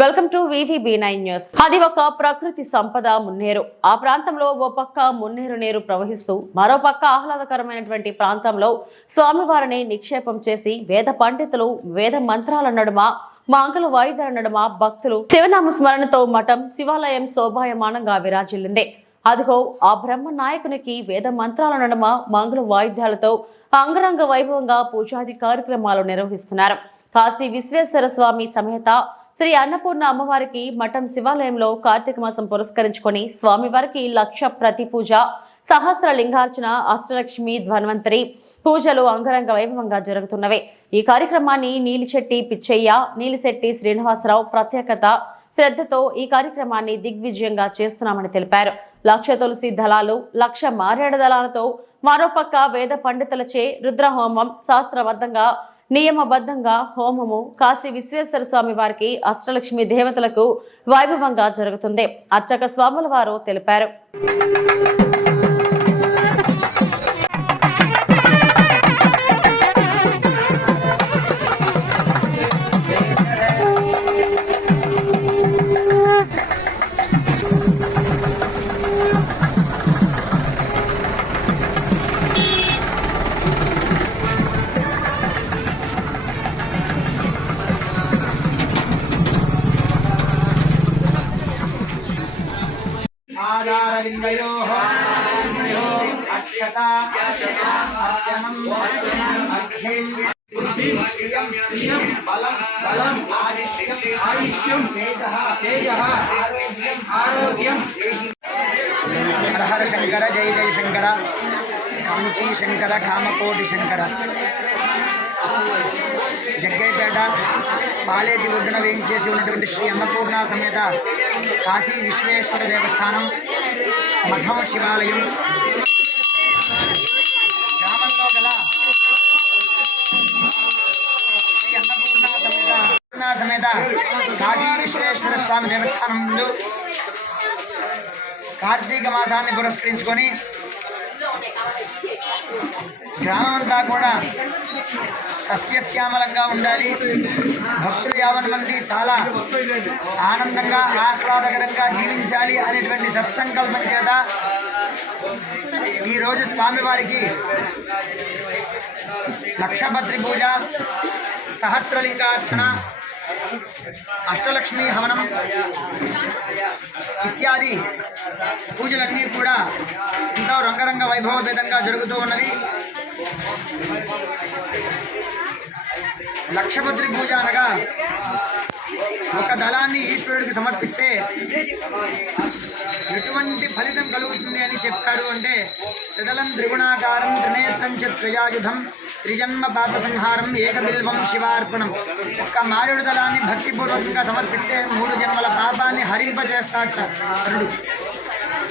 Welcome to VVB nine news. అది ఒక ప్రకృతి సంపద మున్నేరు. ఆ ప్రాంతంలో ఓ పక్క మున్నేరు నీరు ప్రవహిస్తూ మరో పక్క ఆహ్లాదకరమైనటువంటి ప్రాంతంలో స్వామివారిని నిక్షేపం చేసి వేద పండితులు వేద మంత్రాల నడుమ మాంగళ వాయిద్యాల నడుమ భక్తులు శివనామ స్మరణతో మఠం శివాలయం శోభాయమానంగా విరాజిల్లింది. అదిగో ఆ బ్రహ్మ నాయకునికి వేద మంత్రాల నడుమ మంగళ వాయిద్యాలతో అంగరంగ వైభవంగా పూజాది కార్యక్రమాలు నిర్వహిస్తున్నారు. కాశీ విశ్వేశ్వర స్వామి సమేత శ్రీ అన్నపూర్ణ అమ్మవారికి మఠం శివాలయంలో కార్తీక మాసం పురస్కరించుకొని స్వామివారికి లక్ష ప్రతి పూజ సహస్ర లింగార్చన అష్టలక్ష్మి ధన్వంతరి పూజలు అంగరంగ వైభవంగా జరుగుతున్నవే. ఈ కార్యక్రమాన్ని నీలిశెట్టి పిచ్చయ్య నీలిశెట్టి శ్రీనివాసరావు ప్రత్యేకత శ్రద్ధతో ఈ కార్యక్రమాన్ని దిగ్విజయంగా చేస్తున్నామని తెలిపారు. లక్ష తులసి దళాలు లక్ష మారేడ దళాలతో మరోపక్క వేద పండితులచే రుద్రహోమం శాస్త్రబద్ధంగా నియమబద్ధంగా హోమము కాశీ విశ్వేశ్వర స్వామి వారికి అష్టలక్ష్మి దేవతలకు వైభవంగా జరుగుతుంది. అర్చక స్వాముల వారు తెలిపారు. आदारलिङ्गयोः हर शङ्कर जय जय शङ्कर। काञ्ची शङ्कर कामकोटि शङ्कर। जग्गैपेट పాలేటి ఒడ్డున వేయించేసి ఉన్నటువంటి శ్రీ అన్నపూర్ణ సమేత కాశీ విశ్వేశ్వర దేవస్థానం మఠం శివాలయం. గ్రామంలో గల శ్రీ అన్నపూర్ణ సమేత అన్నపూర్ణ సమేత కాశీ విశ్వేశ్వర స్వామి దేవస్థానం ముందు కార్తీక మాసాన్ని పురస్కరించుకొని గ్రామమంతా కూడా సస్యశ్యామలంగా ఉండాలి. భక్తులు యావన్ మంది చాలా ఆనందంగా ఆహ్లాదకరంగా జీవించాలి అనేటువంటి సత్సంకల్పం చేత ఈరోజు స్వామివారికి లక్షభద్రి పూజ సహస్రలింగార్చన అష్టలక్ష్మి హవనం ఇత్యాది పూజలన్నీ కూడా ఎంతో రంగరంగ వైభవభేదంగా జరుగుతూ ఉన్నది లక్షభద్రి పూజ అనగా ఒక దళాన్ని ఈశ్వరుడికి సమర్పిస్తే ఎటువంటి ఫలితం కలుగుతుంది అని చెప్పారు అంటే త్రిదళం త్రిగుణాకారం త్రినేత్రం చ త్రయాయుధం త్రిజన్మ పాప సంహారం ఏకబిల్వం శివార్పణం. ఒక్క మారేడు దళాన్ని భక్తిపూర్వకంగా సమర్పిస్తే మూడు జన్మల పాపాన్ని హరింపజేస్తాడట అరుడు.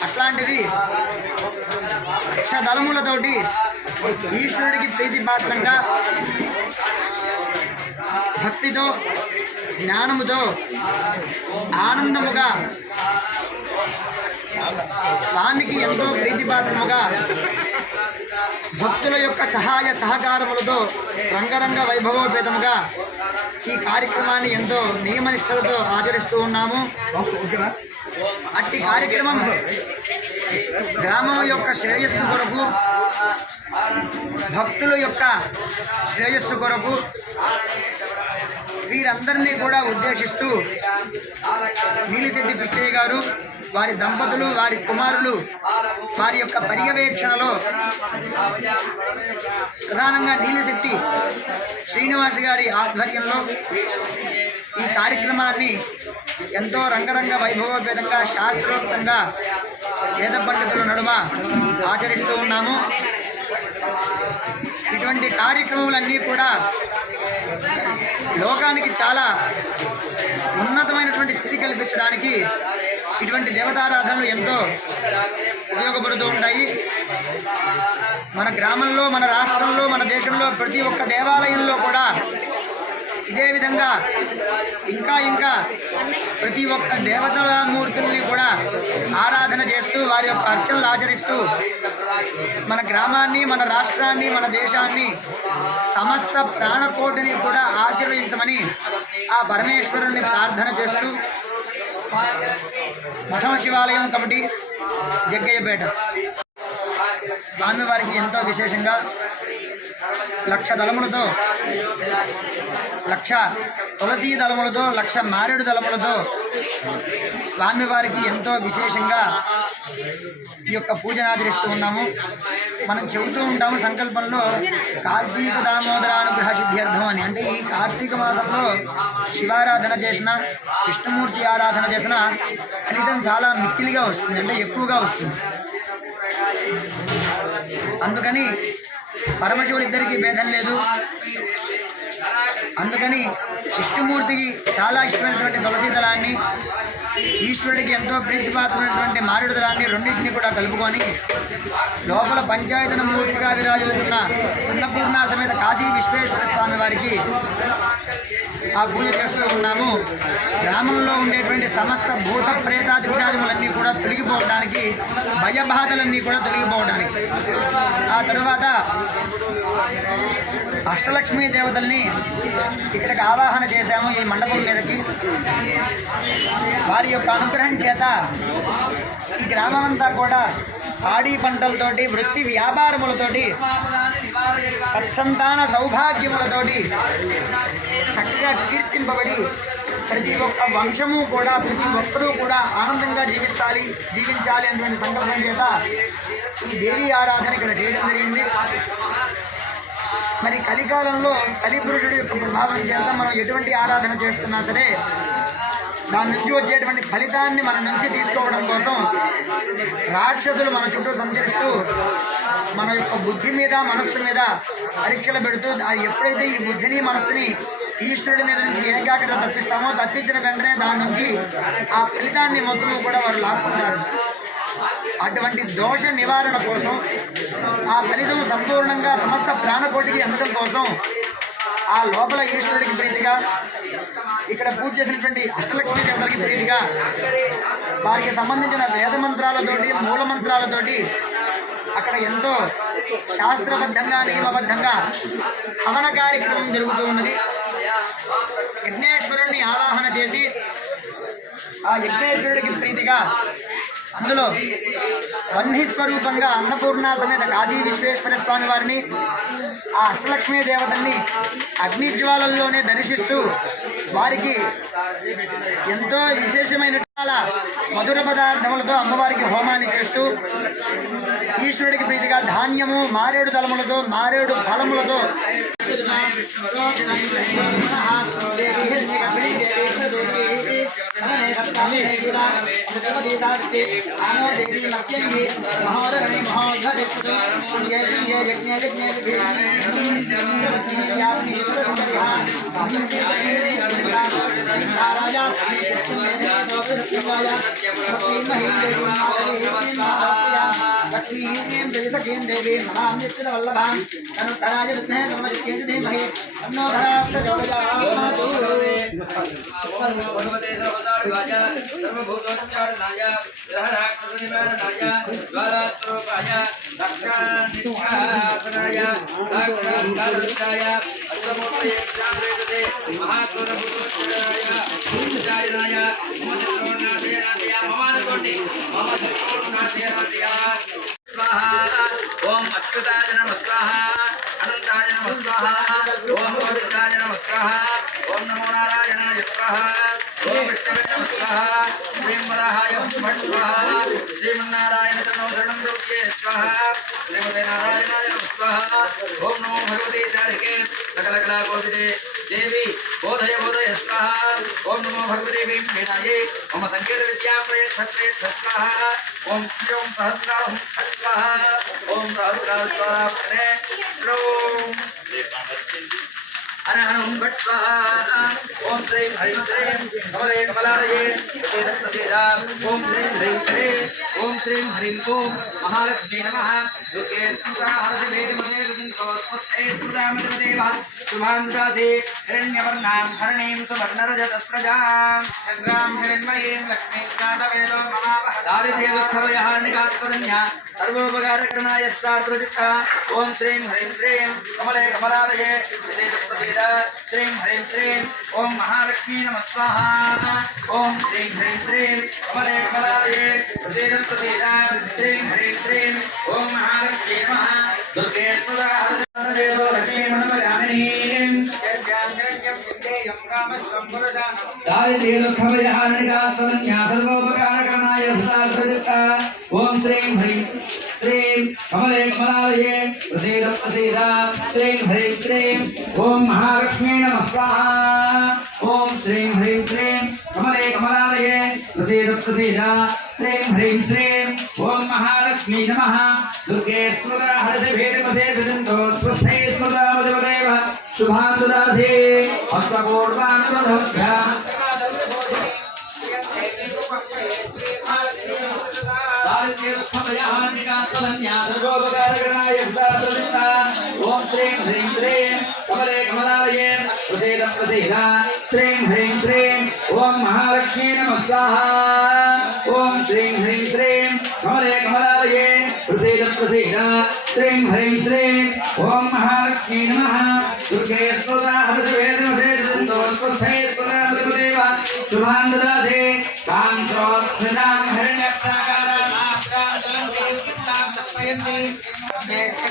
అట్లాంటిది దళములతోటి ఈశ్వరుడికి ప్రీతిపాత్రంగా భక్తితో జ్ఞానముతో ఆనందముగా స్వామికి ఎంతో ప్రీతిపాత్రముగా భక్తుల యొక్క సహాయ సహకారములతో రంగరంగ వైభవోపేతముగా ఈ కార్యక్రమాన్ని ఎంతో నియమనిష్టలతో ఆచరిస్తూ ఉన్నాము. అట్టి కార్యక్రమం గ్రామం యొక్క శ్రేయస్సు కొరకు భక్తుల యొక్క శ్రేయస్సు కొరకు వీరందరినీ కూడా ఉద్దేశిస్తూ నీలిశెట్టి పిచ్చయ్య గారు వారి దంపతులు వారి కుమారులు వారి యొక్క పర్యవేక్షణలో ప్రధానంగా నీలిశెట్టి శ్రీనివాస్ గారి ఆధ్వర్యంలో ఈ కార్యక్రమాన్ని ఎంతో రంగరంగ వైభవోపేతంగా శాస్త్రోక్తంగా వేద పండితుల నడుమ ఆచరిస్తూ ఉన్నాము. ఇటువంటి కార్యక్రమాలన్నీ కూడా లోకానికి చాలా ఉన్నతమైనటువంటి స్థితి కల్పించడానికి ఇటువంటి దేవతారాధనలు ఎంతో ఉపయోగపడుతూ ఉంటాయి. మన గ్రామంలో మన రాష్ట్రంలో మన దేశంలో ప్రతి ఒక్క దేవాలయంలో కూడా ఇదే విధంగా ఇంకా ఇంకా ప్రతి ఒక్క దేవతల మూర్తుల్ని కూడా ఆరాధన చేస్తూ వారి యొక్క అర్చనలు ఆచరిస్తూ మన గ్రామాన్ని మన రాష్ట్రాన్ని మన దేశాన్ని సమస్త ప్రాణకోటిని కూడా ఆశీర్వదించమని ఆ పరమేశ్వరుణ్ణి ప్రార్థన చేస్తూ మఠం శివాలయం కమిటీ జగ్గయ్యపేట. స్వామివారికి ఎంతో విశేషంగా లక్ష దళములతో లక్ష తులసీ దళములతో లక్ష మారేడు దళములతో స్వామివారికి ఎంతో విశేషంగా ఈ యొక్క పూజను ఆచరిస్తూ ఉన్నాము. మనం చెబుతూ ఉంటాము సంకల్పంలో కార్తీక దామోదరానుగ్రహ సిద్ధ్యర్థం అని. అంటే ఈ కార్తీక మాసంలో శివారాధన చేసిన విష్ణుమూర్తి ఆరాధన చేసిన ఫలితం చాలా మిక్కిలిగా వస్తుంది అంటే ఎక్కువగా వస్తుంది. అందుకని పరమశివుడు ఇద్దరికీ భేదం లేదు. అందుకని విష్ణుమూర్తికి చాలా ఇష్టమైనటువంటి తులసీ దళాన్ని ఈశ్వరుడికి ఎంతో ప్రీతిపాత్రమైనటువంటి మారుడు దళాన్ని రెండింటిని కూడా కలుపుకొని లోపల పంచాయతన మూర్తిగా విరాజులుతున్న అన్నపూర్ణ సమేత కాశీ విశ్వేశ్వర స్వామి వారికి ఆ పూజ చేస్తూ ఉన్నాము. గ్రామంలో ఉండేటువంటి సమస్త భూత ప్రేతాది కూడా తొలగిపోవడానికి భయబాధలన్నీ కూడా తొలగిపోవడానికి. ఆ తరువాత అష్టలక్ష్మీ దేవతల్ని ఇక్కడికి ఆవాహన చేశాము ఈ మండపం మీదకి. వారి యొక్క అనుగ్రహం చేత ఈ గ్రామం అంతా కూడా పాడి పంటలతోటి వృత్తి వ్యాపారములతోటి సత్సంతాన సౌభాగ్యములతోటి చక్కగా కీర్తింపబడి ప్రతి ఒక్క వంశము కూడా ప్రతి ఒక్కరూ కూడా ఆనందంగా జీవించాలి జీవించాలి అనేటువంటి సంకల్పం చేత ఈ దేవి ఆరాధన ఇక్కడ చేయడం జరిగింది. మరి కలికాలంలో కలిపురుషుడి యొక్క ప్రభావం చేత మనం ఎటువంటి ఆరాధన చేస్తున్నా సరే దాని నుంచి వచ్చేటువంటి ఫలితాన్ని మన నుంచి తీసుకోవడం కోసం రాక్షసులు మన చుట్టూ సంచరిస్తూ మన యొక్క బుద్ధి మీద మనస్సు మీద పరీక్షలు పెడుతూ ఎప్పుడైతే ఈ బుద్ధిని మనస్సుని ఈశ్వరుడి మీద నుంచి ఏకాగ్రత తప్పిస్తామో తప్పించిన వెంటనే దాని నుంచి ఆ ఫలితాన్ని మొత్తం కూడా వారు లాక్కుంటారు. అటువంటి దోష నివారణ కోసం ఆ ఫలితం సంపూర్ణంగా సమస్త ప్రాణకోటికి అందడం కోసం ఆ లోపల ఈశ్వరుడికి ప్రీతిగా ఇక్కడ పూజ చేసినటువంటి అష్టలక్ష్మి దేవతలకి ప్రీతిగా వారికి సంబంధించిన వేద మంత్రాలతోటి మూల మంత్రాలతోటి అక్కడ ఎంతో శాస్త్రబద్ధంగా నియమబద్ధంగా హవన కార్యక్రమం జరుగుతూ ఉన్నది. యజ్ఞేశ్వరుణ్ణి ఆవాహన చేసి ఆ యజ్ఞేశ్వరుడికి ప్రీతిగా అందులో వన్హి స్వరూపంగా అన్నపూర్ణ సమేత కాశీ విశ్వేశ్వర స్వామి వారిని ఆ అష్టలక్ష్మీ దేవతల్ని అగ్నిజ్వాలల్లోనే దర్శిస్తూ వారికి ఎంతో విశేషమైన మధుర పదార్థములతో అమ్మవారికి హోమాన్ని చేస్తూ ఈశ్వరుడికి ప్రీతిగా ధాన్యము మారేడు దళములతో మారేడు ఫలములతో आनो देवी मक्यंगी महोदरणी महोधर ये ये यज्ञ यज्ञ भेदी यापनी सुरक्षा भक्ति देवी अभिमान राजा भक्ति महिंद्र गुणावली नमस्कार లక్ష్మీం దేవసఖీం దేవీం మహామ్యత్ర వల్లభాం తనుతరాయ విద్మహే ధర్మజిత్యేన ధీమహి తన్నో సర్వభూతోచ్చారణాయ గ్రహరాక్షసనివారణాయ ద్వారాస్వరూపాయ అష్టమూర్తయే మమ చిత్రోన్నాశయనాశయ మమానుకోండి మమ स्वाहा ओम अश्वताय नम स्वाहा अनंताय नम स्वाहा ओम गोविंदाय नम स्वाहा ओम नमो नारायणाय स्वाहा ओम विष्णवे नम स्वाहा श्रीं वराहाय भट स्वाहा श्रीमन्नारायण तनो शरणं प्रभुये स्वाहा। श्रीमते नारायणाय नम स्वाहा ओम नमो भगवते चारिके सकलकला गोविदे देवी बोधय बोधय स्वाहा। ओम नमो भगवते भीम भीणाये मम संकेत विद्यां प्रय ప్రయచ్చత్రే స్వాహా ఓం శ్రీ ఓం సహస్రాహం స్వాహా ఓం సహస్రాహ స్వాహా ప్రణే ఓం అనహనం భట్ స్వాహా ఓం శ్రీం హ్రీం శ్రీం కమలే కమలాలయే ప్రసేద ప్రసేద ఓం శ్రీం హ్రీం శ్రీం ఓం శ్రీం హ్రీం ఓం మహాలక్ష్మీ నమః దుర్గే స్మృతా హరసి వేదమదే విజింతో స్మృతే స్మృతామదేవ శుభాంతాసి హిరణ్యవర్ణాం सर्वोपकारकरणाय सार्धजित्ता ॐ श्रीं ह्रीं श्रीं कमले कमलालये। श्रीदत्तवेद। श्रीं ह्रीं श्रीं। महालक्ष्मी नमः स्वाहा। ॐ श्रीं ह्रीं श्रीं कमले कमलालये। श्रीदत्तवेद। महालक्ष्मी नमः। सर्वोपकार स्वाहा ओम श्रीं ह्रीं श्रीं। कमले कमलालये प्रसीदप्रसीदा श्रीं ह्रीं श्रीं। ॐ महालक्ष्मी नमः। दुर्गे स्मृता हरसभेदमसेदो स्वस्थै स्मृतामदेवदेव शुभां ददासि अश्वपूर्वानुरधभ्याः ॐ श्रीं ह्रीं ప్రసీద ప్రసీద శ్రీం హ్రీం శ్రీం ఓం మహాలక్ష్మీ నమ స్వాహ ఓం శ్రీం హ్రీం శ్రీం కమలే కమలాలయే ప్రసీద ప్రసీద శ్రీం హ్రీం శ్రీం ఓం మహాలక్ష్మీ నమ దుర్గే స్మృతా హరసేదో స్పృస్థే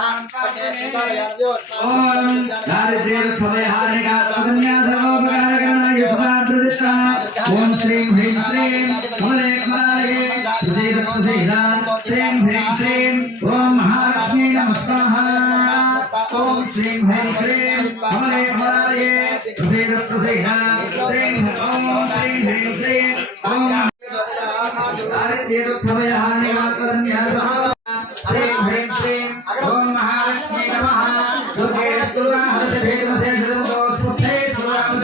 ఓం ఓం శ్రీం హ్రీం శ్రీం కమలే కమలాయే ప్రసీద ప్రసీద శ్రీం హ్రీం శ్రీం ఓం మహాలక్ష్మీ నమ స్వాహ ఓం శ్రీం హ్రీం శ్రీం కమలే కమలాయే ప్రసీద ప్రసీద